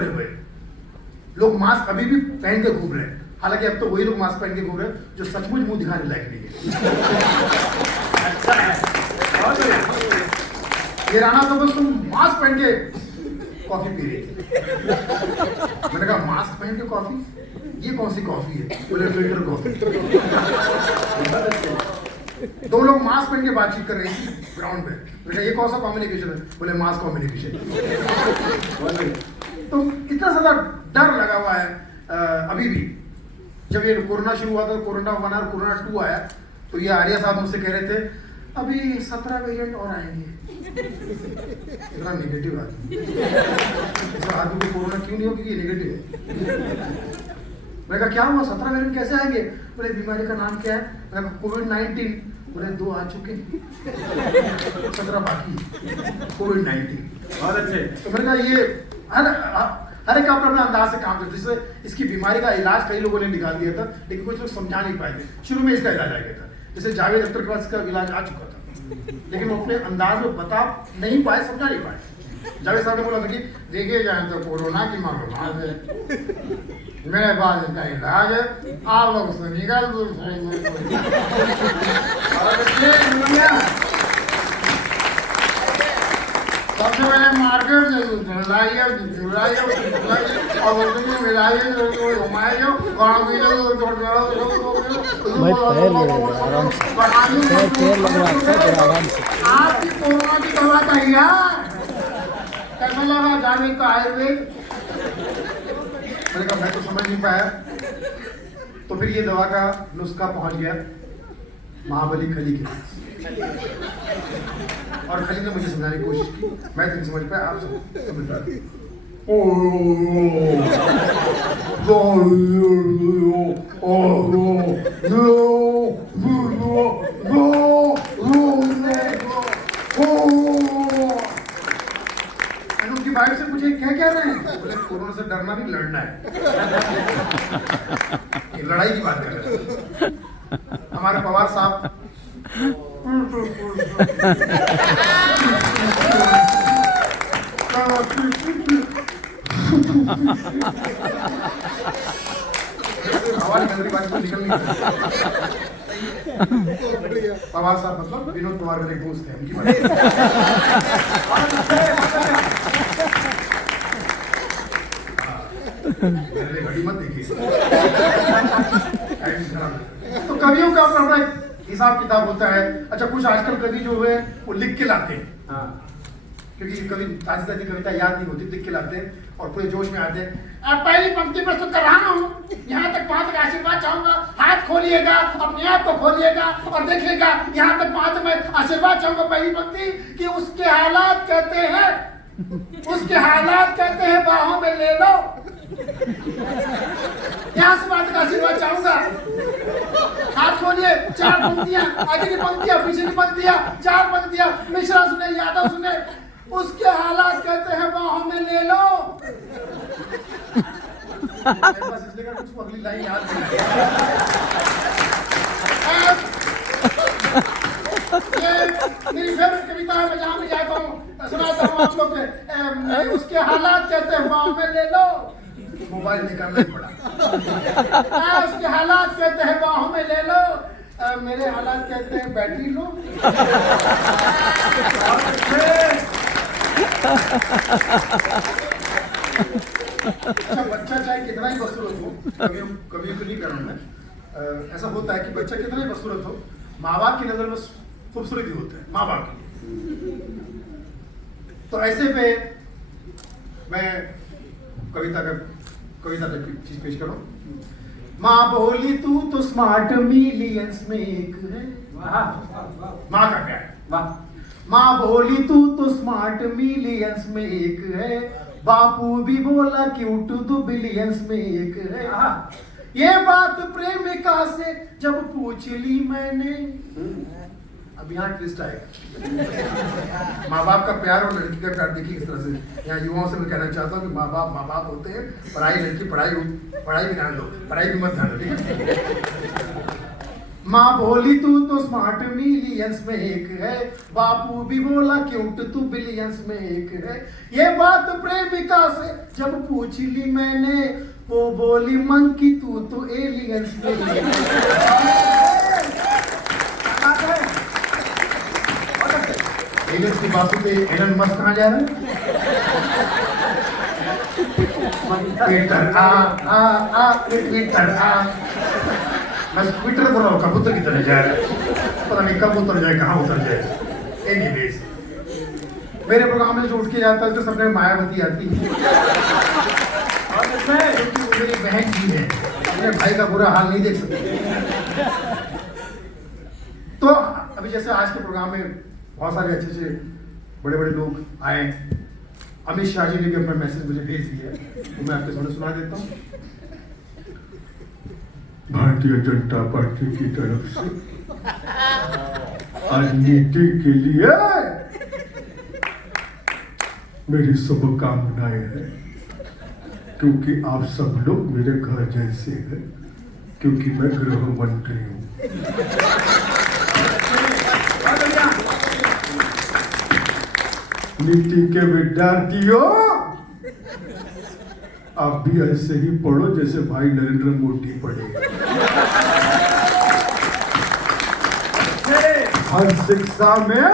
हुए लोग मास्क अभी भी पहन के घूम रहे हैं। हालांकि अब तो वही लोग मास्क पहन के घूम रहे हैं जो सचमुच मुंह दिखाने लायक नहीं है। अच्छा है, बहुत बढ़िया। ये राणा तो बस तुम मास्क पहन के कॉफी पी रही थी। मैंने कहा मास्क पहन के कॉफी, ये कौन सी कॉफी है? बोले फिल्टर कॉफी। दो लोग मास्क पहन के बातचीत कर रहे हैं ग्राउंड पे। मैंने ये कौन सा कम्युनिकेशन है? बोले मास कम्युनिकेशन। तो इतना ज्यादा डर लगा हुआ है अभी भी। जब ये कोरोना शुरू हुआ था, कोरोना 1 और कोरोना 2 आया, तो ये आर्या साहब मुझसे कह रहे थे अभी 17 वेरिएंट और आएंगे। इतना नेगेटिव आदमी, ऐसा आदमी को कोरोना क्यों नहीं होगी कि नेगेटिव है? मैंने कहा क्या हुआ, 17 वेरिएंट कैसे आएंगे? बोले बीमारी का नाम क्या है? मैंने कहा कोविड-19। बोले 2 आ चुके, 17 बाकी, कोविड-19। बहुत अच्छे। तो मैंने कहा ये हर एक अपना अंदाज से काम करते। जैसे इसकी बीमारी का इलाज कई लोगों ने निकाल दिया था, लेकिन कुछ लोग समझा नहीं पाए थे। शुरू में इसका इलाज आ गया था, जैसे जावेद अख्तर के पास इसका इलाज आ चुका था, लेकिन वो अपने अंदाज में बता नहीं पाए, समझा नहीं पाए। जावेद साहब ने बोला था कि देखिए जाए तो कोरोना की मालूमात है, मेरे पास इसका इलाज है, आप लोग सुनिएगा। सबसे पहले मार्केट लाइए और मिलाइए घुमाइए। आपकी कोरोना की दवा तैयार। कैसा लगा जावेद का आयुर्वेद? मैंने कहा मैं तो समझ नहीं पाया। तो फिर ये दवा का नुस्खा पहुंच गया महाबली खली के पास, और खली ने मुझे समझाने की कोशिश की। मैं नहीं समझ पाया, आप समझ पाए। उनकी वाइफ से पूछे क्या रहे हैं? बोले कोरोना से डरना नहीं, लड़ना है। लड़ाई की बात कर रहे हैं। हमारे पवार साहब पवार साहब मतलब विनोद पवार मेरे दोस्त हैं, उनकी बात। घड़ी मत देखिए। तो कवियों का अपना हिसाब किताब होता है। अच्छा, कुछ आजकल कवि जो है वो लिख के लाते हैं, क्योंकि कवि ताजी कविता याद नहीं होती, लिख के लाते हैं और पूरे जोश में आते हैं। अब पहली पंक्ति प्रस्तुत कर रहा हूँ, यहाँ तक वहां तक आशीर्वाद चाहूंगा। हाथ खोलिएगा, अपने आप को खोलिएगा और देखिएगा। यहाँ तक वहां तक मैं आशीर्वाद चाहूंगा। पहली पंक्ति कि उसके हालात कहते हैं, उसके हालात कहते हैं बाहों में ले लो। यहाँ से बात का आशीर्वाद चाहूंगा। हाथ खोलिए। 4 पंक्तियां, आगे की पंक्तियां, पीछे की पंक्तियां, 4 पंक्तियां। मिश्रा सुने, यादव सुने। उसके हालात कहते हैं बाहों में ले लो। बस इसलिए का कुछ अगली लाइन याद नहीं। ये मेरी फेवरेट कविता है, मैं जहां भी जाता हूँ सुनाता हूँ आप लोग को। उसके हालात कहते हैं बाहों में ले लो। मोबाइल निकालना ही पड़ा। उसके हालात कहते हैं बाहों में ले लो। मेरे हालात कहते हैं बैटरी लो। अच्छा, बच्चा चाहे कितना ही बदसूरत हो, कभी नहीं कर रहा मैं, ऐसा होता है कि बच्चा कितना ही बदसूरत हो, माँ बाप की नजर में खूबसूरत ही होता है, माँ बाप की। तो ऐसे पे मैं कविता का चीज पेश करूं। माँ बोली तू तो स्मार्ट मिलियंस में एक है। माँ का प्यार, वाह। माँ बोली तू तो स्मार्ट मिलियंस में एक है। बापू भी बोला क्यूट तो बिलियंस में एक है। ये बात प्रेमिका से जब पूछ ली मैंने। अब यहाँ ट्विस्ट आएगा। माँ बाप का प्यार और लड़की का प्यार देखिए किस तरह से। यहाँ युवाओं से मैं कहना चाहता हूँ कि माँ बाप होते हैं। पढ़ाई लड़की, पढ़ाई भी ध्यान दो, पढ़ाई भी मत ध्यान दो, ठीक है? माँ बोली तू तो स्मार्ट मिलियंस में एक है, बापू भी बोला क्यूट तू बिलियंस में एक है। ये बात प्रेमिका से जब पूछ ली मैंने, वो बोली मंकी तू तो एलियंस में एक है। एलियंस की बातों पे एलन मस्क कहाँ जा रहे हैं? ट्विटर ट्विटर मैं ट्विटर पर रहा हूँ, कबूतर की तरह जा रहा है, पता नहीं कब उतर जाए कहाँ उतर जाए। एनीवेज, मेरे प्रोग्राम में जो उठ के जाता है उसके सपने में मायावती आती है और क्योंकि वो मेरी बहन जी है, अपने भाई का बुरा हाल नहीं देख सकती। तो अभी जैसे आज के प्रोग्राम में बहुत सारे अच्छे अच्छे बड़े बड़े लोग आए, अमित शाह जी ने भी अपना मैसेज मुझे भेज दिया, तो मैं आपके सामने सुना देता हूँ। भारतीय जनता पार्टी की तरफ से आज नीति के लिए मेरी शुभकामनाएं हैं, क्योंकि आप सब लोग मेरे घर जैसे हैं, क्योंकि मैं गृह मंत्री हूँ। नीति के विद्यार्थियों, आप भी ऐसे ही पढ़ो जैसे भाई नरेंद्र मोदी पढ़े। हर शिक्षा में,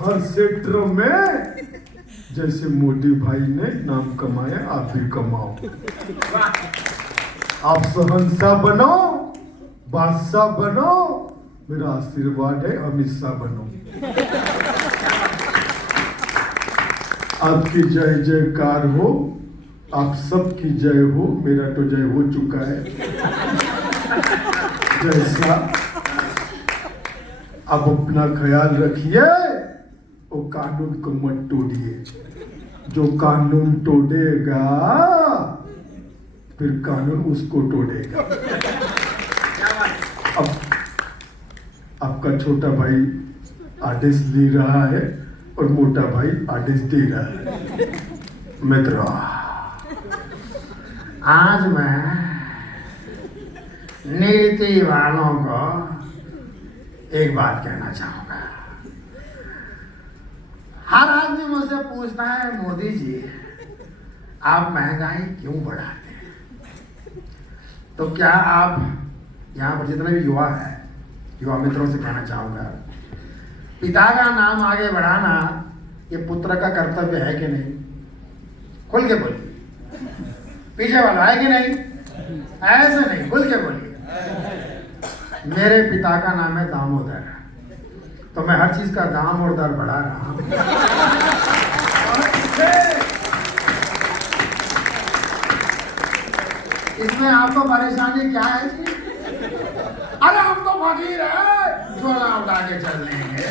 हर क्षेत्र में जैसे मोदी भाई ने नाम कमाया, आप भी कमाओ। आप शहंशाह बनो, बादशाह बनो, मेरा आशीर्वाद है, अमित शाह बनो। आपकी जय जयकार हो, आप सबकी जय हो, मेरा तो जय हो चुका है। जैसा आप अपना ख्याल रखिए, वो कानून को मत तोड़िए। जो कानून तोड़ेगा फिर कानून उसको तोड़ेगा। अब आपका छोटा भाई आदेश दे रहा है और मोटा भाई आदेश दे रहा है। मित्रों, आज मैं नीति वालों को एक बात कहना चाहूंगा। हर आदमी मुझसे पूछता है, मोदी जी आप महंगाई क्यों बढ़ाते हैं? तो क्या आप यहाँ पर जितने भी युवा है, युवा मित्रों से कहना चाहूंगा, पिता का नाम आगे बढ़ाना ये पुत्र का कर्तव्य है कि नहीं? खुल के बोलिए। पीछे वाला है कि नहीं? ऐसे नहीं, खुल के बोलिए। मेरे पिता का नाम है दामोदर, तो मैं हर चीज का दाम और दर बढ़ा रहा हूं। इसमें आपको परेशानी क्या है जी? अरे हम तो फकीर है, झोला उठा के चल लेंगे।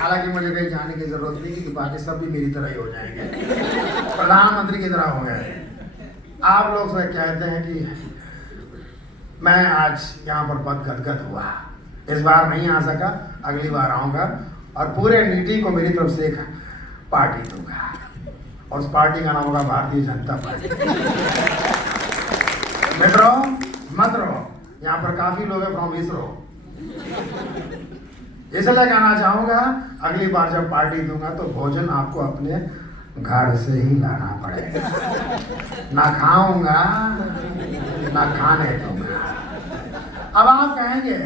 हालांकि मुझे कहीं जाने की जरूरत नहीं, क्योंकि बाकी सब भी मेरी तरह ही हो जाएंगे, प्रधानमंत्री की तरह हो गए। आप लोग से कहते हैं कि मैं आज यहाँ पर बहुत गदगद हुआ, इस बार नहीं आ सका, अगली बार आऊँगा और पूरे नीति को मेरी तरफ से एक पार्टी दूंगा, और उस पार्टी का नाम होगा भारतीय जनता पार्टी। मित्रों मत रहो, यहाँ पर काफी लोग हैं फ्रॉम इसरो, इसलिए कहना चाहूंगा अगली बार जब पार्टी दूंगा तो भोजन आपको अपने घर से ही लाना पड़ेगा। ना खाऊंगा ना खाने दूंगा। अब आप कहेंगे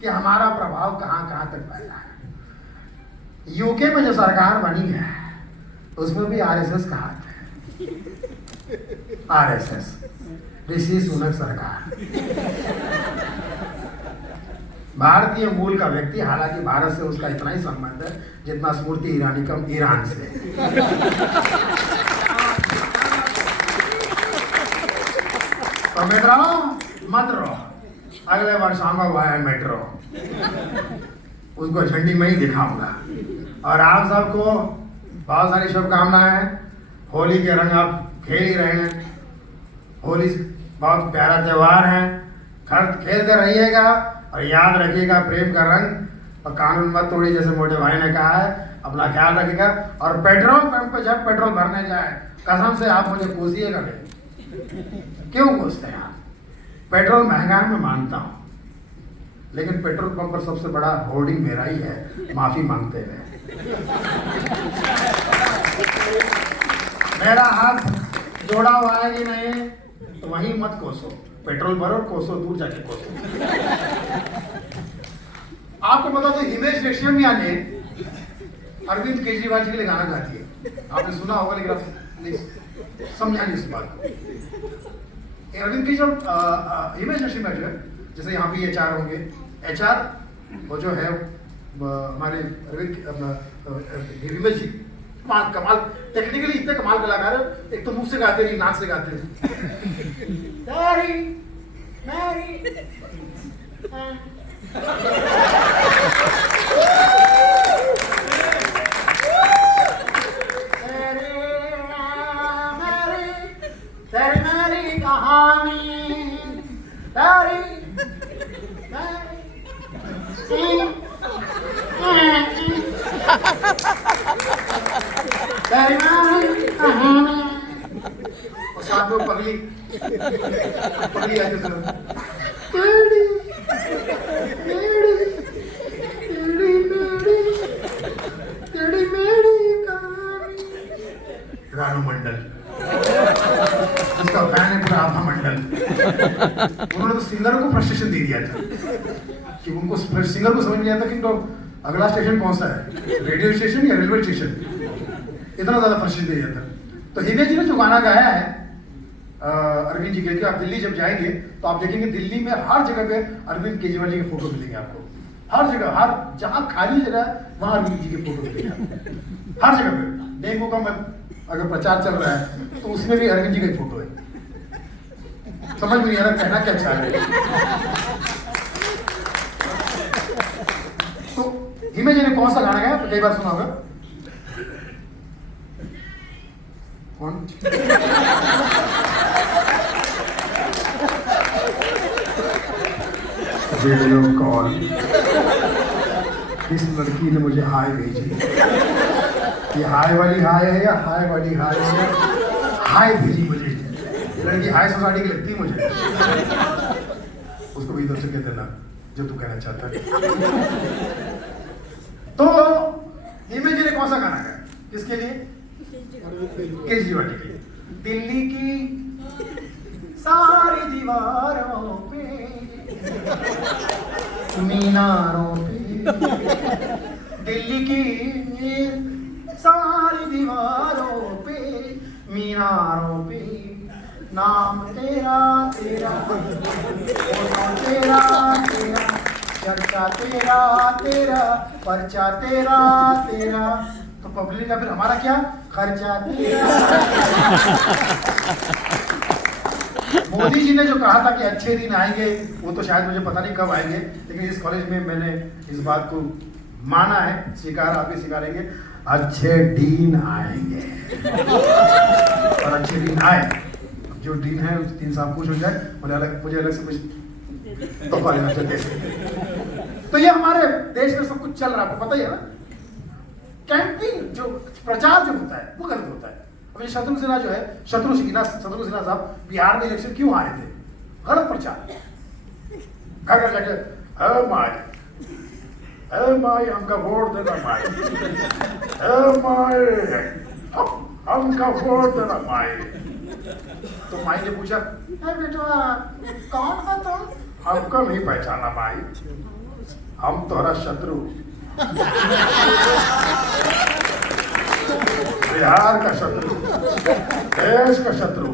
कि हमारा प्रभाव कहां कहां तक फैला है। यूके में जो सरकार बनी है उसमें भी आरएसएस का हाथ है। आरएसएस, ऋषि सुनक सरकार, भारतीय मूल का व्यक्ति, हालांकि भारत से उसका इतना ही संबंध है जितना स्मृति ईरानी का ईरान से। तो मित्रों मत रहो, अगले वर्ष आऊंगा वाया मेट्रो, उसको झंडी में ही दिखाऊंगा। और आप सबको बहुत सारी शुभकामनाएं। होली के रंग आप खेल ही रहे हैं, होली बहुत प्यारा त्योहार है, खेलते रहिएगा और याद रखिएगा प्रेम का रंग और कानून मत तोड़िए, जैसे मोटे भाई ने कहा है। अपना ख्याल रखिएगा और पेट्रोल पंप पे जब पेट्रोल भरने जाए कसम से आप मुझे पूछिएगा नहीं। क्यों पूछते हैं आप? पेट्रोल महंगा है, मैं मानता हूँ, लेकिन पेट्रोल पंप पर सबसे बड़ा होर्डिंग मेरा ही है, माफी मांगते हुए। मेरा हाथ जोड़ा हुआ है कि नहीं तो वहीं मत कोसो, पेट्रोल भरो और कोसो, दूर जाके कोसो। आपको बता दो, हिमेश रेशमिया ने अरविंद केजरीवाल जी के लिए गाना गाती है, आपने सुना होगा लेकिन आप समझा नहीं इस बात को। अरविंद केजरीवाल हिमेश रेशमिया जो है, जैसे यहाँ भी HR होंगे, HR वो जो है हमारे हिमेश जी कमाल टेक्निकली इतने कमाल कलाकार है। एक तो मुंह से गाते नहीं, नाक से गाते हैं। तारी मेरी तेरी कहानी तारी और साथ में पगली आती है। रानू मंडल, उसका फैन है पूरा आभा मंडल। उन्होंने तो सिंगर को फ्रस्ट्रेशन दे दिया था कि उनको सिंगर को समझ नहीं आता कि तो अगला स्टेशन कौन सा है, रेडियो स्टेशन या रेलवे स्टेशन, इतना ज्यादा फ्रस्ट्रेशन दे दिया था। तो हिमेश जी ने जो गाना गाया है अरविंद जी के, आप दिल्ली जब जाएंगे तो आप देखेंगे दिल्ली में हर जगह पे अरविंद केजरीवाल जी के फोटो मिलेंगे आपको, हर जगह, हर जहाँ खाली जगह है वहाँ अरविंद जी के फोटो मिलेंगे आपको, हर जगह पे। डेंगू का अगर प्रचार चल रहा है तो उसमें भी अरविंद जी का फोटो है। समझ में नहीं आ रहा कहना क्या चाह रहे हैं। तो हिमेश जी ने कौन सा गाना गाया, तो कई बार सुना होगा, कौन वीडियो कॉल, इस लड़की ने मुझे हाय भेजी, ये हाय वाली हाय है या हाय वाली हाय है, हाय भेजी मुझे, ये लड़की हाय सोसाइटी की लगती है मुझे। उसको भी इधर से कह देना जो तू कहना चाहता है। तो हिमेश जी ने कौन सा गाना गाया, किसके लिए, केजरीवाल जी के लिए। दिल्ली की सारी दीवारों पे मीनारों पे, दिल्ली की सारी दीवारों पे मीनारों पे नाम तेरा तेरा, तेरा तेरा, चर्चा तेरा तेरा, पर्चा तेरा तेरा। तो पब्लिक का फिर हमारा क्या खर्चा तेरा। मोदी जी ने जो कहा था कि अच्छे दिन आएंगे, वो तो शायद मुझे पता नहीं कब आएंगे, लेकिन इस कॉलेज में मैंने इस बात को माना है, स्वीकार आप भी स्वीकारेंगे, अच्छे दिन आएंगे। और अच्छे दिन आए, जो दिन है उस दिन साहब खुश हो जाए, मुझे अलग से कुछ तोहफा लेना चाहिए। तो ये हमारे देश में सब कुछ चल रहा है, आपको पता ही है ना। कैंपिंग जो प्रचार जो होता है वो गलत होता है। अब ये शत्रुघ्न सिन्हा जो है, शत्रुघ्न सिन्हा साहब बिहार में इलेक्शन क्यों हारे थे, गलत प्रचार। घर घर जाके माई हमका वोट देना माई, हमका वोट देना माई। तो माई ने पूछा, बेटा कौन है तुम? हमको नहीं पहचाना माई, हम तुम्हारा शत्रु, बिहार का शत्रु, देश का शत्रु।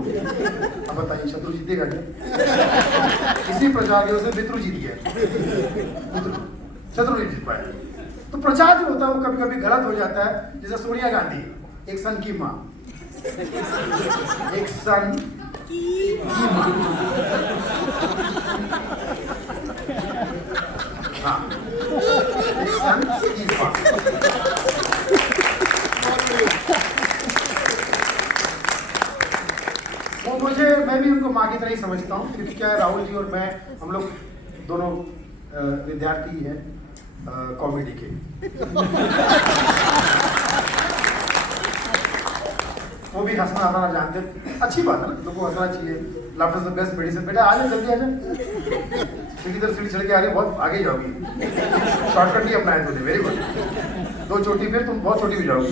अब बताइए शत्रु जीतेगा क्या? इसी प्रचार की वजह से मित्रु जीत गया, शत्रु नहीं जीत पाया। तो प्रचार जो होता है वो कभी कभी गलत हो जाता है। जैसे सोनिया गांधी, एक सन की माँ, एक सन की माँ, हाँ, एक सन की माँ। वो मैं भी उनको माँ की तरह ही समझता हूँ, क्योंकि क्या है, राहुल जी और मैं, हम लोग दोनों विद्यार्थी हैं कॉमेडी के। वो भी हंसना हंसाना जानते, अच्छी बात है ना, लोगों को हंसना चाहिए। Laughter is the best medicine. बेटा आ जाओ, जल्दी आ जाओ। सीधी तरह सीढ़ी चढ़ के आ रही है, बहुत आगे जाओगी। शॉर्टकट नहीं अपनाया तुमने, वेरी गुड। 2 चोटी पे तुम बहुत छोटी भी जाओगी,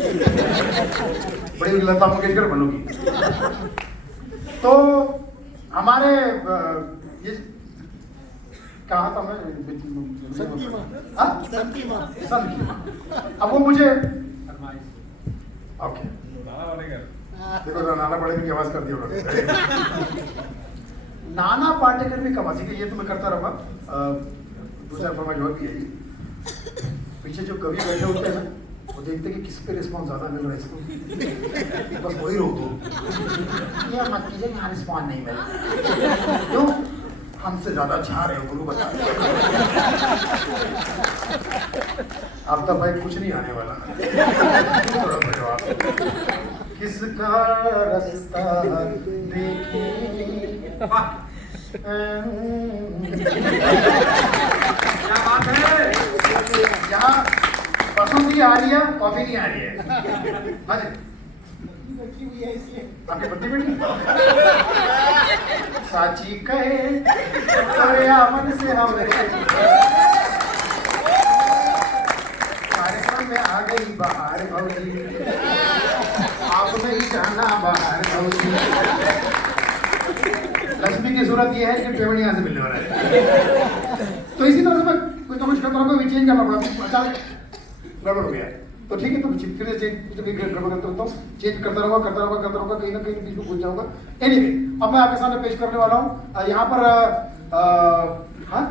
बड़ी लता मंगेशकर बनोगी। तो हमारे ये कहा था मैं, संकीमा। अब वो मुझे ओके देखो नाना पाटेकर की आवाज कर दी उन्होंने। नाना पाटेकर भी कमा सीखे, ये तो मैं करता रहूंगा। दूसरा फरमाइश और भी है ये, पीछे जो कवि बैठे होते हैं ना, वो देखते कि किस पे रिस्पॉन्स ज्यादा मिल रहा है इसको, बस वही रोको। ये मत कीजिए यहाँ रिस्पॉन्स नहीं मिल रहा, क्यों? हमसे ज्यादा छा रहे हो गुरु, बता। अब तो भाई कुछ नहीं आने वाला। किसका रास्ता देखी क्या बात है। यहाँ पसंद आ रही है, कॉफी नहीं आ रही है। हाँ जी, आपकी पत्नी बैठी साची कहे अरे अमन से हमरे कार्यक्रम में आ गई बाहर भौजी, आप नहीं जाना बाहर भौजी। लक्ष्मी की सूरत ये है कि पेमेंट यहाँ से मिलने वाला है। तो इसी तरह से मैं कोई कमेंट करता हूँ, कोई चेंज करना पड़ा, अचानक गड़बड़ हो गया। तो ठीक है, तो फिर से चेंज गड़बड़ करता हूँ, चेंज करता रहूँगा, कहीं ना कहीं बीच में भूल जाऊँगा। एनीवे, अब मैं आपके सामने पेश करने वाला हूँ यहाँ पर हाँ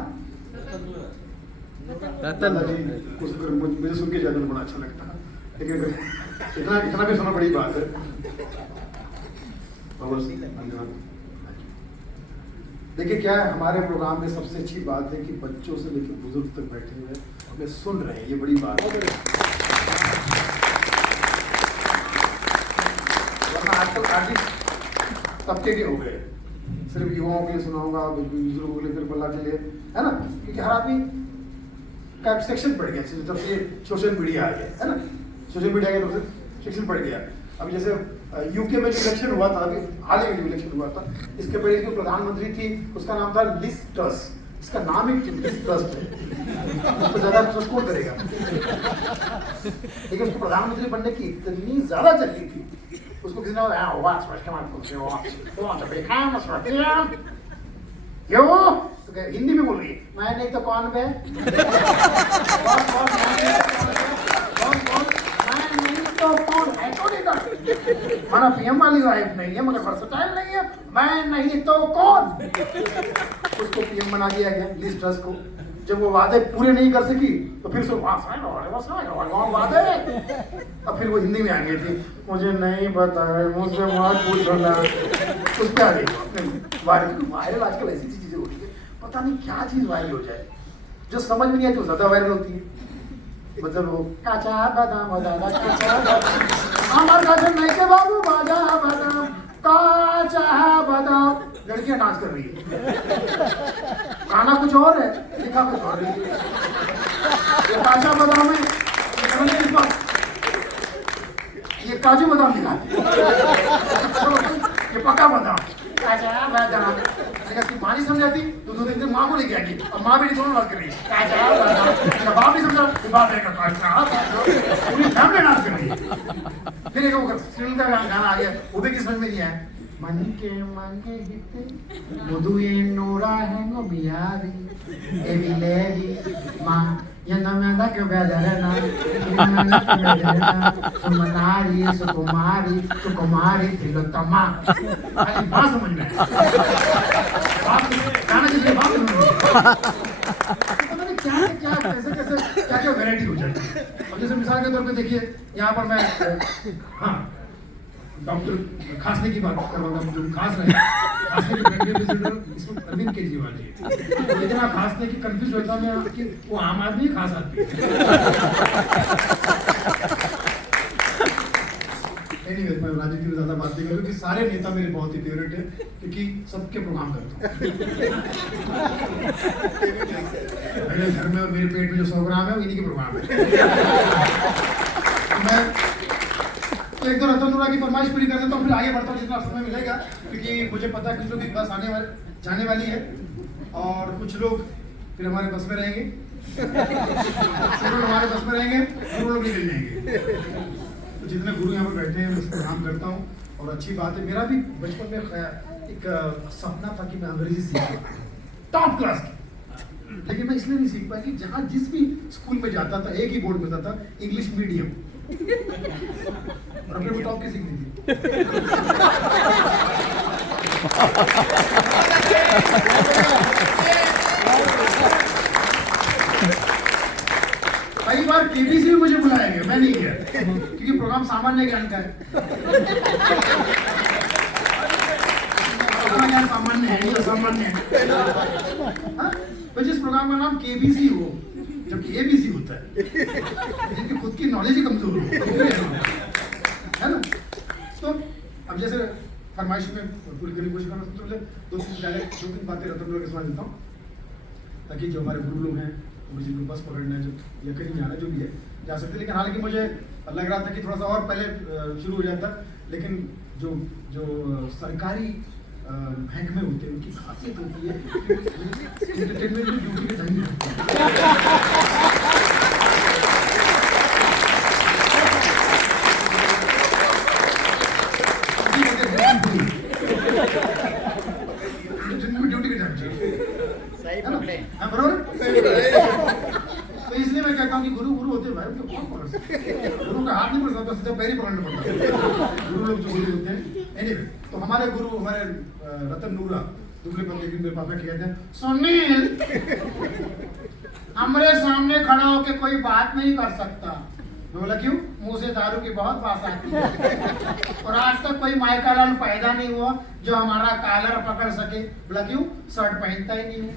मुझे सुन के ज़्यादा बड़ा अच्छा लगता है, लेकिन इतना भी सुना बड़ी बात है। देखिए क्या है, हमारे प्रोग्राम में सबसे अच्छी बात है कि बच्चों से लेकर बुजुर्ग तक बैठे हुए हमें सुन रहे हैं, ये बड़ी बात है। वरना आजकल आर्टिस्ट तबके के हो गए, सिर्फ युवाओं के लिए सुनाऊंगा, बुजुर्गों के लिए, फिर बल्ला के लिए, है ना, क्योंकि हर आदमी का सेक्शन बढ़ गया जब से सोशल मीडिया आ गया, है ना। सोशल मीडिया के तो सेक्शन बढ़ गया। अभी जैसे यूके में जो इलेक्शन हुआ था, अभी हाल ही में जो इलेक्शन हुआ था, इसके पहले जो प्रधानमंत्री थी उसका नाम था लिज ट्रस। इसका नाम ही लिज ट्रस है, तो ज्यादा ट्रस्ट कौन करेगा। लेकिन उसको प्रधानमंत्री बनने की इतनी ज्यादा जल्दी थी, उसको किसी ने हिंदी में बोल रही है, मैं नहीं तो कौन बे, हमारा पीएम वाली वाइफ नहीं है, मगर वर्सटाइल नहीं है, मैं नहीं तो कौन। उसको पीएम बना दिया गया लिज ट्रस को। जब वो वादे पूरे नहीं कर सकी तो फिर से वादे, अब फिर वो हिंदी में आ गई थी, मुझे नहीं पता है, मुझसे मत पूछना। उस पर आ गई वायरल। आजकल ऐसी चीजें हो रही है, पता नहीं क्या चीज वायरल हो जाए, जो समझ में नहीं आती वो ज्यादा वायरल होती है। मतलब वो काचा बादाम दादा काचा हमार गाजर नहीं के बाबू बाजा बादाम काचा बादाम, लड़कियां डांस कर रही है, गाना कुछ और है, लिखा कुछ और है। ये काचा बादाम है, ये काजू बादाम लिखा है, ये पक्का बादाम काचा बादाम। इसकी माँ नहीं समझाती तो 2 दिन माँ को लेके आएगी, और माँ बेटी दोनों बात कर रही है। बाप नहीं समझा तो बाप पूरी फैमिली डांस कर रही है। फिर एक श्रीलंका का गाना आ गया, वो भी किस समझ में नहीं आया। मन के मांगे हिते मुदुए नोरा है नो बियारी एविलेवी माँ ये नमेदा के बेदरना नमेदा के बेदरना सुमनारी सुकुमारी तिलोत्तमा। अरे बात समझ में गाना जिसके बात समझ में पता नहीं क्या क्या कैसे क्या वैरायटी हो जाती है। अब जैसे मिसाल के तौर पे देखिए, यहाँ पर मैं हाँ डॉक्टर खांसने की बात कर रहा था, जो खांस रहे हैं, खांसने के मेडिकल प्रेसिडेंट इसमें अरविंद केजरीवाल जी, इतना खांसने की कंफ्यूज होता मैं कि वो आम आदमी खास आदमी है। एनीवेज, मैं राजनीति में ज्यादा बात नहीं करूँ कि सारे नेता मेरे बहुत ही फेवरेट है, क्योंकि सबके प्रोग्राम करता हूँ। मेरे घर में और मेरे पेट में जो 100 ग्राम है वो इन्हीं के प्रोग्राम है। मैं एक दो रतनपुरा की फरमाइश पूरी कर देता हूँ, फिर आगे बढ़ता हूँ जितना समय मिलेगा, क्योंकि मुझे पता है कुछ लोग की बस जाने वाली है और कुछ लोग फिर हमारे बस में रहेंगे, हमारे बस में रहेंगे, गुरु लोग निकल जाएंगे। तो जितने गुरु यहाँ पर बैठे हैं मैं उसका काम करता हूँ, और अच्छी बात है। मेरा भी बचपन में एक सपना था कि मैं अंग्रेजी सीखूं टॉप क्लास की, लेकिन मैं इसलिए नहीं सीख पाया कि जहाँ जिस भी स्कूल में जाता था एक ही बोर्ड मिलता था, इंग्लिश मीडियम, और अपने को टॉप की सीखनी थी। कई बार केबीसी में मुझे बुलाया गया, मैं नहीं गया क्योंकि प्रोग्राम सामान्य ज्ञान का है। सामान्य है, ये सामान्य है। तो जिस प्रोग्राम का नाम केबीसी हो, जबकि एबीसी होता है, जिनकी खुद की नॉलेज ही कमजोर हो, है ना। तो अब जैसे फरमाइश में पूरी करने की कोशिश कर रहा हूँ, तो दो तीन बातें रतन लोग सुना देता हूँ, ताकि जो हमारे गुरु लोग हैं, जिनको बस पकड़ना है, जो या कहीं जाना जो भी है जा सकते। लेकिन हालांकि मुझे लग रहा था कि थोड़ा सा और पहले शुरू हो जाता, लेकिन जो सरकारी बैंक में होते हैं उनकी खासियत होती है एंटरटेनमेंट में ड्यूटी के टाइम ड्यूटी के टाइम सही पकड़े, बराबर। तो इसलिए मैं कहता हूँ कि गुरु होते हैं भाई, उनको कौन पकड़ सकते, गुरु का हाथ नहीं पकड़ सकता, सीधा पैर ही पकड़ना पड़ता है। गुरु लोग जो गुरु होते हैं। एनीवे, तो हमारे गुरु हमारे रतन नूरा दुबले पतले की मेरे पास में कहते हैं, सुनील हमारे सामने खड़ा होकर कोई बात नहीं कर सकता। मैं बोला क्यों? मुंह से दारू की बहुत बात आती है, और आज तक कोई माइका लाल पैदा नहीं हुआ जो हमारा कॉलर पकड़ सके। बोला क्यों? शर्ट पहनता ही नहीं हूँ।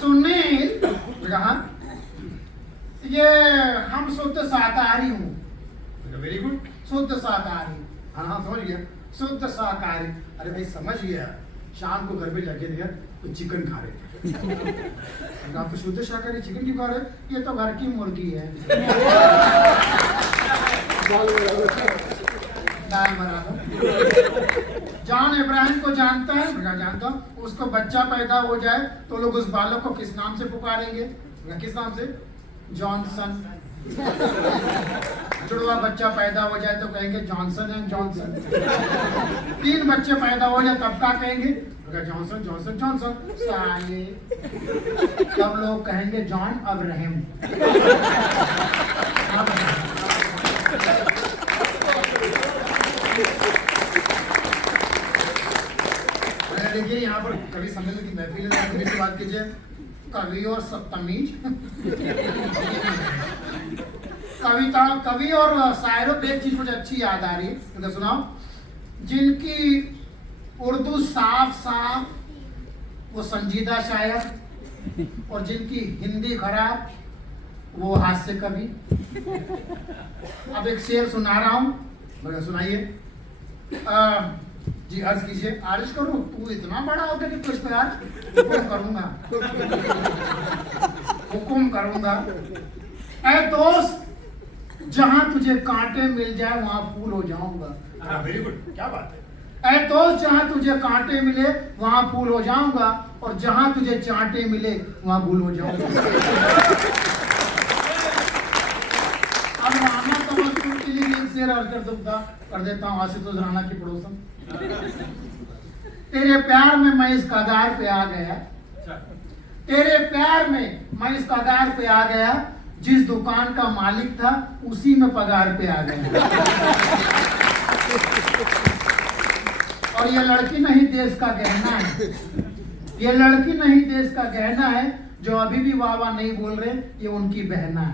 सुनील कहा, ये हम शुद्ध शाकाहारी हूँ। वेरी गुड, शुद्ध शाकाहारी। हाँ समझ गया, शुद्ध शाकाहारी। अरे भाई समझ गया, शाम को घर पे जाके देखा तो चिकन खा रहे थे। आप तो शुद्ध शाकाहारी, चिकन क्यों खा रहे? ये तो घर की मुर्गी है। दाल बना दो। जॉन इब्राहिम को जानता है? जानता हूँ। उसको बच्चा पैदा हो जाए तो लोग उस बालक को किस नाम से पुकारेंगे? किस नाम से? जॉनसन। जुड़वा बच्चा पैदा हो जाए तो कहेंगे जॉनसन एंड जॉनसन। 3 बच्चे पैदा हो जाए तब क्या कहेंगे? Johnson Johnson Johnson. साले तब लोग कहेंगे जॉन अब्राहम। देखिए यहाँ पर कवि सम्मेलन की महफिल है, मेरी बात कीजिए। कवि और सत्तमीज कवि और शायरों पे एक चीज मुझे अच्छी याद आ रही है, तो सुनाओ। जिनकी उर्दू साफ साफ वो संजीदा शायर, और जिनकी हिंदी खराब वो हास्य कवि। अब एक शेर सुना रहा हूँ, सुनाइए। जी अर्ज कीजिए। आरिश करूँ? तू इतना बड़ा होगा कि तुझ पे आज हुक्म करूंगा, हुक्म करूंगा। ऐ दोस्त, जहां तुझे कांटे मिल जाए वहां फूल हो जाऊंगा। वेरी गुड, क्या बात है। ऐ दोस्त, जहां तुझे कांटे मिले वहां फूल हो जाऊंगा, और जहां तुझे चांटे मिले वहां भूल हो जाऊंगा। अब राना तवज्जुह के लिए एक शेर अर्ज कर देता हूँ, आशुतोष राणा की पड़ोसन। तेरे प्यार में मैं इस कगार पे आ गया, तेरे प्यार में मैं इस कगार पे आ गया, जिस दुकान का मालिक था उसी में पगार पे आ गया। और ये लड़की नहीं देश का गहना है, ये लड़की नहीं देश का गहना है, जो अभी भी वाह वाह नहीं बोल रहे, ये उनकी बहना है।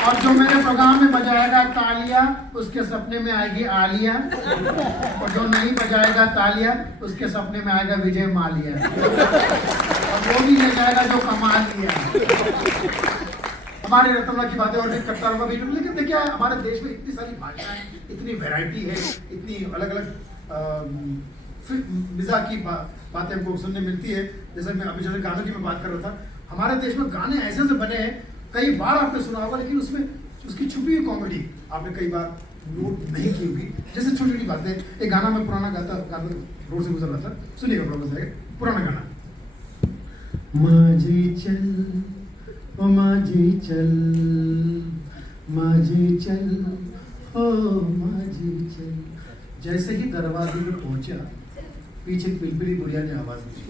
और जो मेरे प्रोग्राम में बजाएगा तालियां, उसके सपने में आएगी आलिया, और जो नहीं बजाएगा तालियां, उसके सपने में आएगा विजय मालिया, और वो भी ले जाएगा जो कमा लिया। हमारे रतनला की बातें और भी करता रहूंगा बीच में, लेकिन देखिए हमारे देश में इतनी सारी भाषाएं, इतनी वैरायटी है, इतनी अलग अलग मिजाज की बातें हमको सुनने मिलती है। जैसे मैं अभी जैसे गानों की मैं बात कर रहा था, हमारे देश में गाने ऐसे से बने हैं, कई बार आपने सुना होगा, लेकिन उसमें उसकी छुपी हुई कॉमेडी आपने कई बार नोट नहीं की होगी, जैसे छोटी छोटी बातें। एक गाना मैं पुराना गाता रोड से गुजर रहा था, सुनिएगा प्रॉब्लम है, पुराना गाना। माझी चल ओ माझी चल, माझी चल ओ माझी चल। जैसे ही दरवाजे में पहुंचा, पीछे पिलपिली बुढ़िया ने आवाज दी,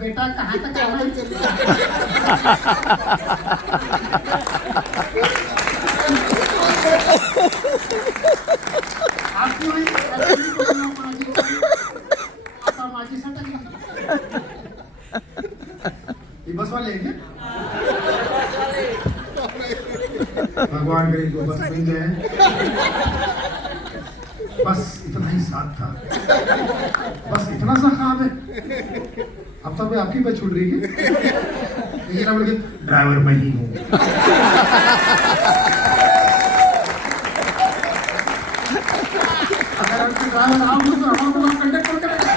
बेटा कहाँ तक आना चाहिए? ये बस वाले हैं क्या? भगवान करे तो बस मिल जाए, बस इतना ही साथ था, बस इतना सा ख्वाब है। अब तो आपकी बात छूट रही है, लेकिन अब ड्राइवर मैं ही हूँ। अगर आपके ड्राइवर आप हो तो हमारा तो कंडक्टर करेगा।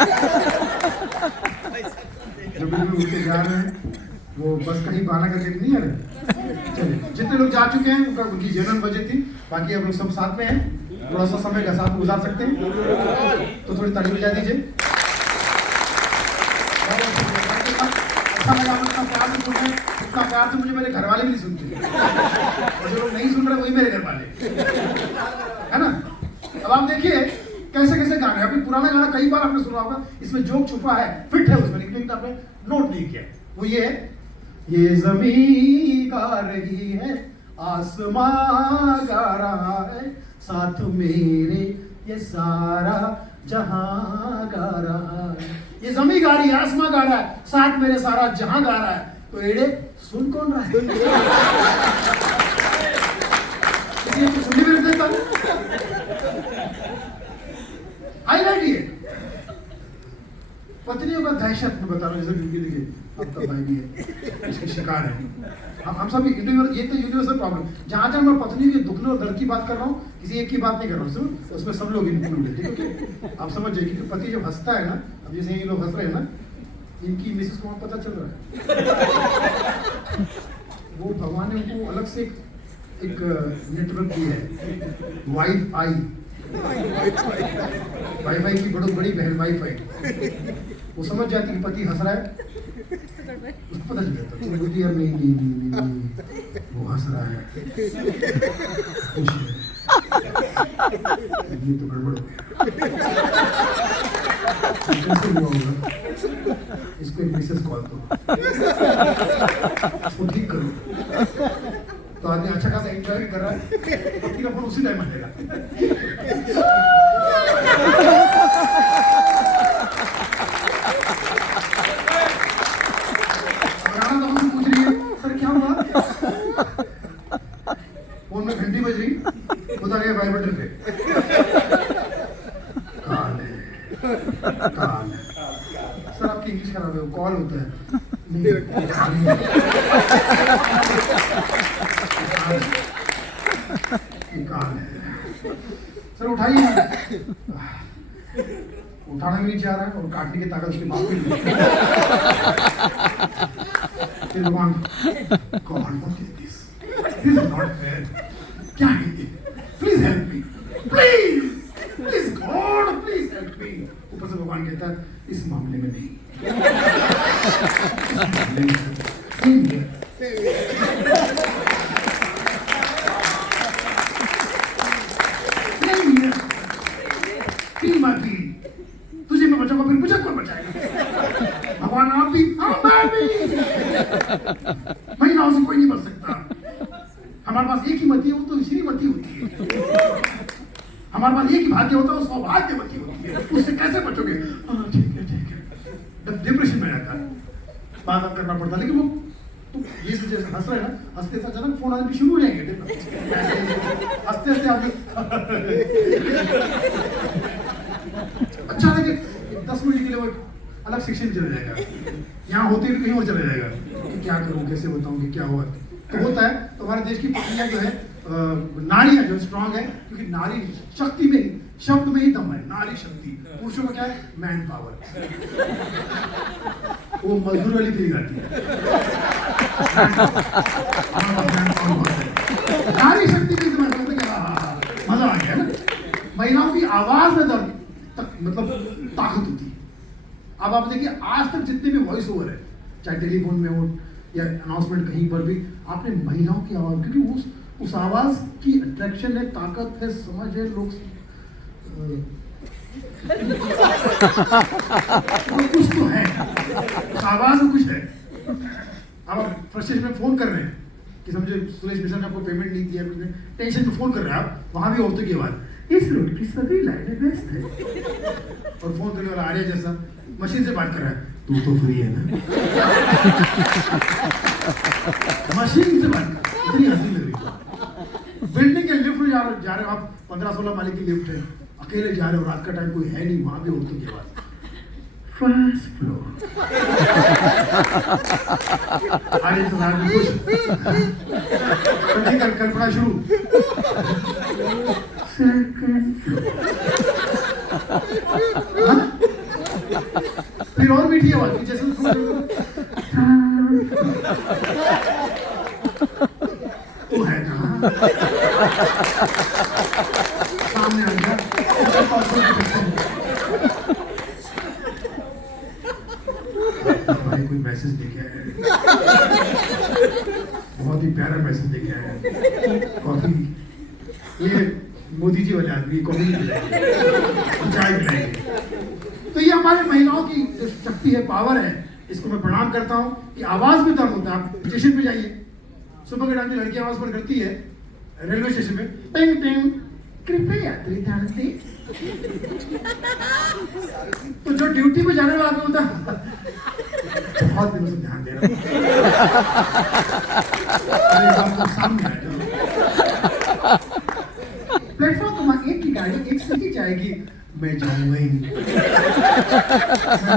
जो बिल्कुल उठे जा रहे हैं वो बस कहीं बाना का गेट नहीं है। चलिए, जितने लोग जा चुके हैं उनकी जनरल बजे थी, बाकी अब लोग सब साथ में हैं, थोड़ा सा समय का साथ गुजार सकते हैं, तो थोड़ी ताली बजा दीजिए। अच्छा लगा, उतना प्यार से सुन रहे हैं, उतना प्यार से मुझे मेरे घर वाले भी नहीं सुनते, और जो लोग नहीं सुन रहे वही मेरे घर वाले, है ना। अब आप देखिए कैसे कैसे गाने, अभी पुराना गाना कई बार आपने सुना होगा, इसमें जोक छुपा है, फिट है उसमें, लेकिन आपने नोट नहीं किया। वो ये है, ये ज़मीन गा रही है, आसमां गा रहा है, साथ मेरे ये सारा जहां गा रहा है। ये ज़मीन गा रही है, आसमां गा रहा है, साथ मेरे सारा जहां गा रहा है, तो एड़े सुन कौन रहा है? सुनने में देता हाईलाइट ये पत्नियों का दहशत में बता रहा हूँ, जैसे देखिए आपका भाई भी है, इसकी शिकार है। हम सब ये तो यूनिवर्सल प्रॉब्लम, जहाँ जहाँ मैं पत्नी के दुखने और दर्द की बात कर रहा हूँ, किसी एक की बात नहीं कर रहा हूँ, उसमें सब लोग इंक्लूड है, ठीक है। आप समझ जाइए कि पति जब हंसता है ना, अब जैसे ये लोग हंस रहे हैं ना, इनकी मिसेस को पता चल रहा है, वो भगवान ने उनको अलग से एक नेटवर्क दिया है, वाईफाई की बड़ी बहन वाईफाई। वो समझ जाती कि पति हंस रहा है, उसको पता चल जाता है, तो यार नहीं वो हंस रहा है, खुश है, ये तो गड़बड़ हो गया, कैसे हुआ होगा, इसको एक मिसेस कॉल करो, उसको ठीक करो। तो आदमी अच्छा खासा एंजॉय भी कर रहा है, पति का फोन उसी टाइम आएगा। तो हमसे पूछ रही है, सर क्या हुआ? फोन में घंटी बज रही, बता गया वाइब्रेटर पे, काल है। सर आपकी इंग्लिश खराब है, कॉल होता है, काल है। सर उठाइए, उठाना भी नहीं चाह रहा है और काटने की ताकत उसकी बात भी नहीं। भगवान God what is this, this is not fair, क्या है ये, please help me, please God please help me. ऊपर से भगवान कहता है इस मामले में नहीं, तुझे मैं बचाऊंगा, फिर मुझे कौन बचाएगा? भगवान आप भी, मैं भी, महिलाओं से कोई नहीं बच सकता। हमारे पास एक ही मति है, वो तो श्रीमती होती है। हमारे पास एक ही भाग्य होता है, वो सौभाग्यवती होती है, उससे कैसे बचोगे? ठीक है, डिप्रेशन में रहता है, बात करना पड़ता है, लेकिन वो तो ये जैसे हंस रहे हैं ना, हंसते से अचानक फोन आने भी शुरू हो जाएंगे, हंसते हंसते आगे अच्छा लगे 10 मिनट के लिए वो अलग सेक्शन चला जाएगा, यहाँ होते हुए कहीं और चला जाएगा कि क्या करूँ, कैसे बताऊँ कि क्या हुआ। तो होता है, तो हमारे देश की पत्नियां जो है, नारियां जो स्ट्रांग है, क्योंकि नारी शक्ति में ही, शब्द में ही दम है, नारी शक्ति। पुरुषों में क्या है, मैन पावर, वो मजदूर वाली फीलिंग आती है। नारी शक्ति की मजा आ गया ना। महिलाओं की आवाज में मतलब ताकत होती है। अब आप देखिए आज तक जितने भी वॉइस ओवर है, चाहे टेलीफोन में हो या अनाउंसमेंट कहीं पर भी, आपने महिलाओं की आवाज, क्योंकि उस आवाज की अट्रैक्शन है, ताकत है, समझ है, लोग कुछ तो है, उस आवाज में कुछ है। अब आप फ्रस्ट्रेशन में फोन कर रहे हैं कि समझे सुरेश मिश्रा ने आपको पेमेंट नहीं दिया, कुछ नहीं, टेंशन में फोन कर रहे हैं आप, वहां भी औरतों की आवाज, इस रूट की सभी लाइनें व्यस्त है, और फोन करने वाला आर्या जैसा मशीन से बात कर रहा है, तू तो फ्री है ना। मशीन से बात कर, इतनी हंसी लग रही है। बिल्डिंग के लिफ्ट में जा रहे हो आप, 15-16 माले की लिफ्ट है, अकेले जा रहे हो, रात का टाइम कोई है नहीं, वहां भी औरतों की आवाज, फर्स्ट फ्लोर। आगे तो आगे कुछ कल्पना शुरू, सेकंड फ्लोर, फिर और मीठी आवाज जैसे तू है कहाँ, सामने आ गया, भाई कोई मैसेज देखे आया है, बहुत ही प्यारा मैसेज देखे आया है, कॉफी, ये मोदी जी वाले आदमी कॉफी पिलाएंगे, चाय पिलाएंगे। तो ये हमारे महिलाओं की जो शक्ति है, पावर है, इसको मैं प्रणाम करता हूँ कि आवाज में दम होता है। आप स्टेशन पे जाइए, सुबह के टाइम की लड़की आवाज पर करती है रेलवे स्टेशन में, टिंग टिंग, कृपया यात्री ध्यान दें। तो जो ड्यूटी पे जाने वाला आदमी होता है, बहुत दिनों से ध्यान दे रहा हूं, अरे बाप रे, सामने आ जाओ, प्लेटफॉर्म तुम्हारा 1 की गाड़ी 1 से ही जाएगी, मैं जाऊंगा ही नहीं, मैं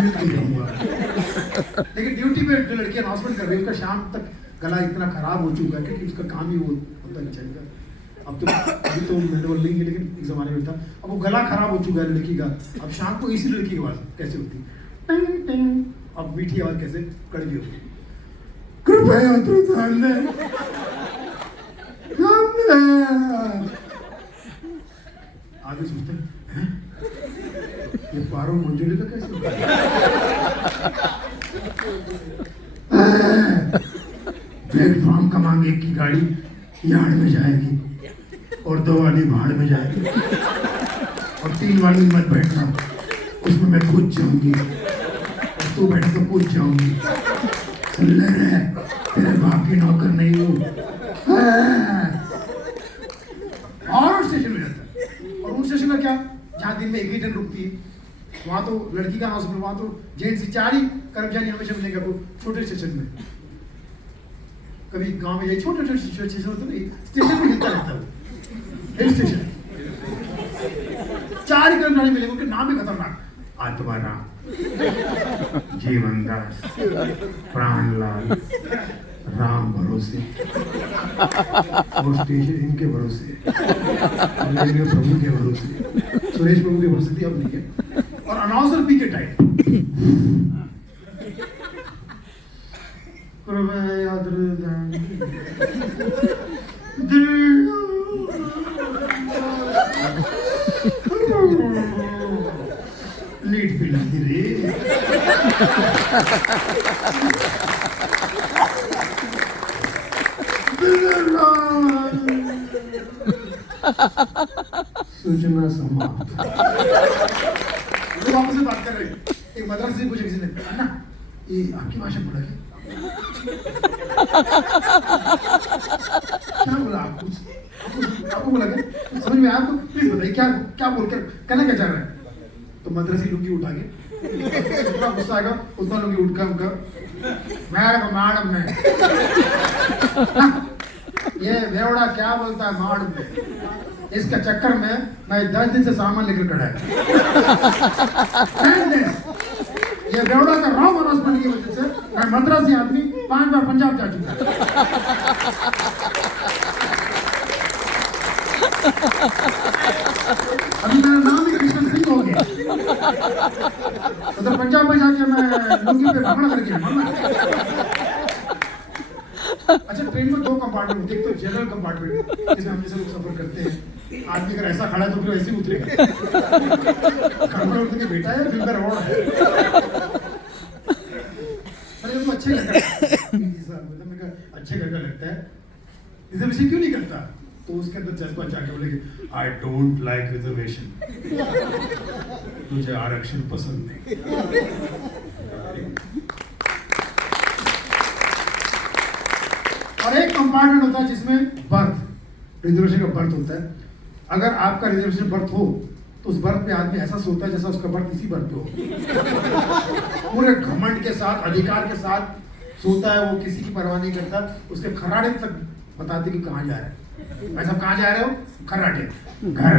नहीं जाऊंगा। लेकिन ड्यूटी पे जो लड़की अनाउंसमेंट कर रही है, उसका शाम तक गला इतना खराब हो चुका है क्योंकि उसका काम ही वो पता नहीं चलेगा। अब तो अभी तो मैनुअल नहीं है, लेकिन इस जमाने में था, अब वो गला खराब हो चुका है लड़की का। अब शाम को इसी लड़की की आवाज कैसे होती, टिंग टिंग, अब मीठी आवाज कैसे कड़वी होती, कृपया तू सामने आगे सोचते हैं ये पारो मंजूरी का कैसे होगा? प्लेटफॉर्म क्रमांक 1 की गाड़ी यार्ड में जाएगी और 2 वाली भाड़ में जाएगी और 3 वाली मत बैठना, उसमें मैं कूद जाऊंगी और तू बैठे तो कूद जाऊंगी। सुन ले रे, तेरे बाप की नौकर नहीं हूँ। और स्टेशन में जाता है, और उन स्टेशन का क्या, जहाँ दिन में 1 ही ट्रेन रुकती है, वहाँ तो लड़की का अनाउंसमेंट, वहाँ तो जेंट्स 4 ही कर्मचारी हमेशा मिलेंगे आपको छोटे स्टेशन में। कभी गांव में जाइए, छोटे स्टेशन होते नहीं, स्टेशन में हिलता रहता है, हिल स्टेशन, 4 ही कर्मचारी मिलेंगे, उनके नाम भी खतरनाक, आत्माराम, जीवनदास, प्राणलाल, राम भरोसे, और स्टेशन इनके भरोसे, प्रभु के भरोसे, सुरेश प्रभु के भरोसे थी, अब नहीं है। और अनाउंसर पी के टाइम, लीड पे लगी रे, सूचना समाप्त। वापस से बात कर रहे हैं, एक मद्रासी से पूछे किसी ने, ना ये आपकी भाषा बोला क्या? क्या बोला आपको? आपको बोला क्या? समझ में आया आपको? प्लीज बताइए क्या क्या बोल कर कहना क्या चाह रहा है? तो मद्रासी लुंगी उठा के, जितना गुस्सा आएगा उतना लुंगी उठ कर उनका, मैडम में ये बेवड़ा क्या बोलता है मैडम में, इसके चक्कर में मैं 10 दिन से सामान लेकर खड़ा है। ये बेवड़ा का रॉन्ग अनाउंसमेंट की वजह से मैं मद्रासी आदमी 5 बार पंजाब जा चुका है। अभी मेरा नाम ही कृष्ण सिंह हो गया, मतलब पंजाब में जाके मैं लुंगी पे भागना करके अच्छा ट्रेन में 2 कंपार्टमेंट होते हैं, एक तो जनरल कंपार्टमेंट जिसमें हम जैसे लोग सफर करते हैं, आदमी अगर ऐसा खड़ा है तो फिर ऐसे ही उतरेगा, खड़बड़ उतर के बेटा है फिल्म का रोड है। अरे तो अच्छे लगता है मतलब मेरे को अच्छे घर का लगता है, रिजर्वेशन क्यों नहीं करता? तो उसके अंदर जज्बा जाके बोले आई डोंट लाइक रिजर्वेशन, मुझे आरक्षण पसंद नहीं। और एक कंपार्टमेंट होता है जिसमें बर्थ, रिजर्वेशन का बर्थ होता है। अगर आपका रिजर्वेशन बर्थ हो तो उस बर्थ पे आदमी ऐसा सोता है जैसा उसका बर्थ इसी बर्थ पे हो, पूरे घमंड के साथ, अधिकार के साथ सोता है, वो किसी की परवाह नहीं करता। उसके खर्राटे तक बताते कि कहाँ जा रहे हैं, भाई साहब कहाँ जा रहे हो? खर्राटे, घर,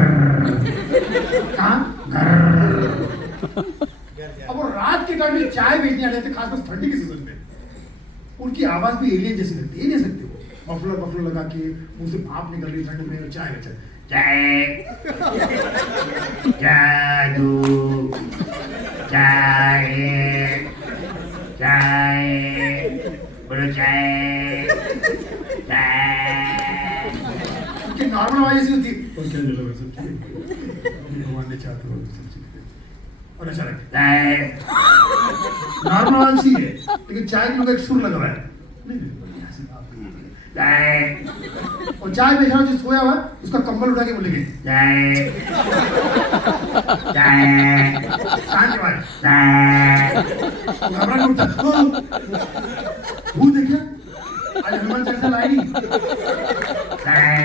कहाँ? घर। अब वो रात के टाइम में चाय बेचने आ जाते, खासकर ठंडी के सीजन में, उनकी आवाज भी एलियन जैसी लगती है, नहीं सकते वो बफलो बफलो लगा के मुंह से भाप निकल रही ठंड में, चाय बेच चाय, चाय दूध, चाय, चाय, बोलो चाय, चाय। उनकी नॉर्मल आवाज ऐसी होती है, और क्या जला वैसे भगवान ने चाहते हो और अच्छा लगता है, नॉर्मल आवाज सी है, लेकिन चाय में एक सुर लगा हुआ है, चाय, और चाय बेच रहा जो सोया हुआ उसका कंबल उठा के बोलेंगे चाय, चाय, शांत बात, चाय, घबरा नहीं उठता, भूत देखा, आज हनुमान चालीसा लाई नहीं, चाय,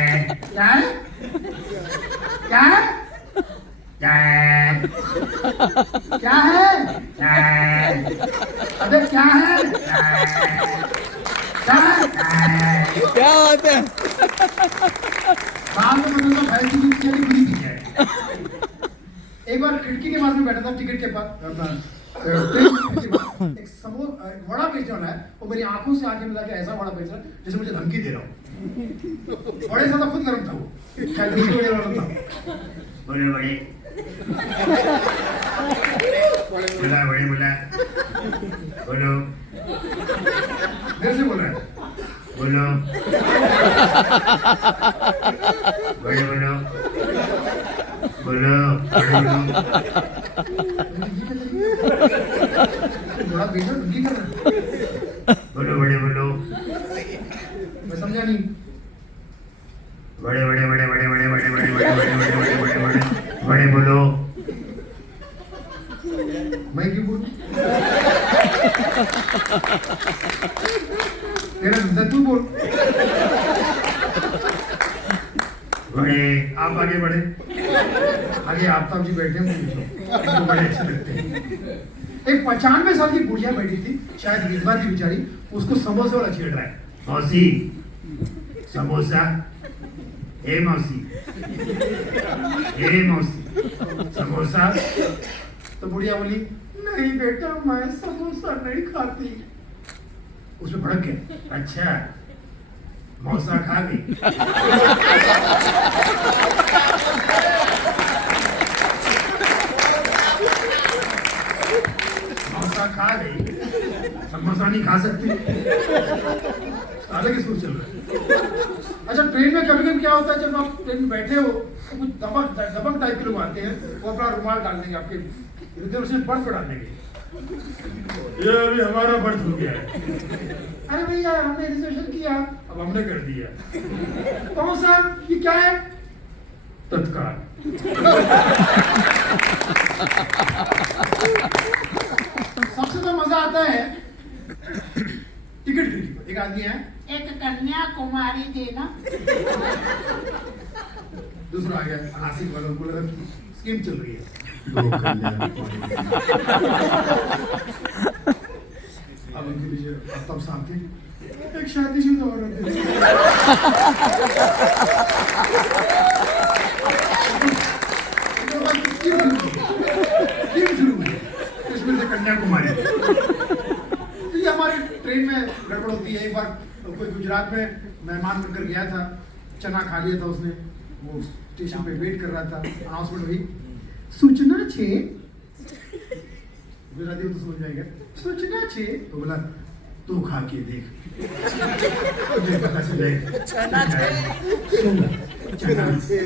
चाय, चाय, चाय, क्या है? चाय, अबे क्या है? चाय, क्या बात है? बाल में मतलब भाई की दूसरी वाली बुरी थी है। एक बार खिड़की के पास में बैठा था टिकट के पास, एक समोसा वड़ा बेचने वाला है, वो मेरी आंखों से आंखें मिला के ऐसा वड़ा बेच रहा है जैसे मुझे धमकी दे रहा हूँ। बड़े ज्यादा खुद गर्म था वो, शायद दूसरे बड़े वाला था। बड़े बड़े बोला, बड़े बोला, बोलो, देर से बोल रहा है, बोलो, बड़े बोलो, बोलो, बड़े बोलो, बड़ा बेटा रुकी कर रहा है, बोलो बड़े बोलो, मैं समझा नहीं, बड़े बड़े बड़े बड़े बड़े बड़े बड़े बड़े बड़े बड़े बड़े बड़े बड़े बड़े बोलो, मैं क्यों बोलूं? तेरा धंधा तू बोल। बड़े आप आगे बढ़े, आगे आफ्ताब जी बैठे हैं, तो बड़े अच्छे लगते हैं। एक 95 साल की बुढ़िया बैठी थी, शायद विधवा थी बेचारी, उसको समोसे वाला छेड़ रहा है, मौसी समोसा, ए मौसी, ए मौसी समोसा। तो बुढ़िया बोली नहीं बेटा मैं समोसा नहीं खाती। उसमें भड़क गया, अच्छा मौसा खा गई। मौसा खा गई, समोसा नहीं खा सकती, अलग ही सोच चल रहा है। अच्छा ट्रेन में कभी कभी क्या होता है, जब आप ट्रेन में बैठे हो तो कुछ दबंग टाइप के लोग आते हैं, वो अपना रुमाल डाल देंगे आपके रिजर्वेशन बर्थ पर डाल देंगे, ये अभी हमारा बर्थ हो गया है। अरे भैया हमने रिजर्वेशन किया, अब हमने कर दिया। कौन सा? ये क्या है? तत्काल। सबसे तो मजा आता है टिकट खरीदने पर। एक आदमी है, एक कन्याकुमारी देना, दूसरा आ गया नासिक वालों को लगा स्कीम चल रही है, अब उनके पीछे तब साथ एक शादीशुदा औरत है, स्कीम शुरू हुई इसमें से कन्याकुमारी। तो ये हमारे ट्रेन में गड़बड़ होती है। एक बार कोई गुजरात में मेहमान बनकर गया था, चना खा लिया था उसने, वो स्टेशन पे वेट कर रहा था, अनाउंसमेंट हुई, सूचना छे, गुजराती हो तो समझ में आएगा, सूचना छे, तो बोला तू खा के देख, तुझे पता चले। सुन, चनाचे। ये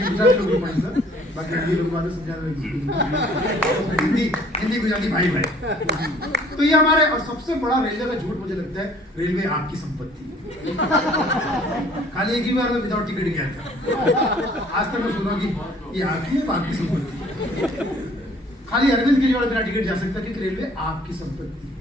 गुजराती लोग को पाएंगे सर, बाकी हिंदी लोग वाले समझा हिंदी हिंदी गुजराती भाई भाई। तो ये हमारे, और सबसे बड़ा रेलवे का झूठ मुझे लगता है, रेलवे आपकी संपत्ति। खाली एक ही बार तो विदाउट टिकट गया था, आज तक मैं सुना कि ये आपकी है, आपकी संपत्ति। खाली अरविंद केजरीवाल बिना टिकट जा सकता क्योंकि रेलवे आपकी संपत्ति है।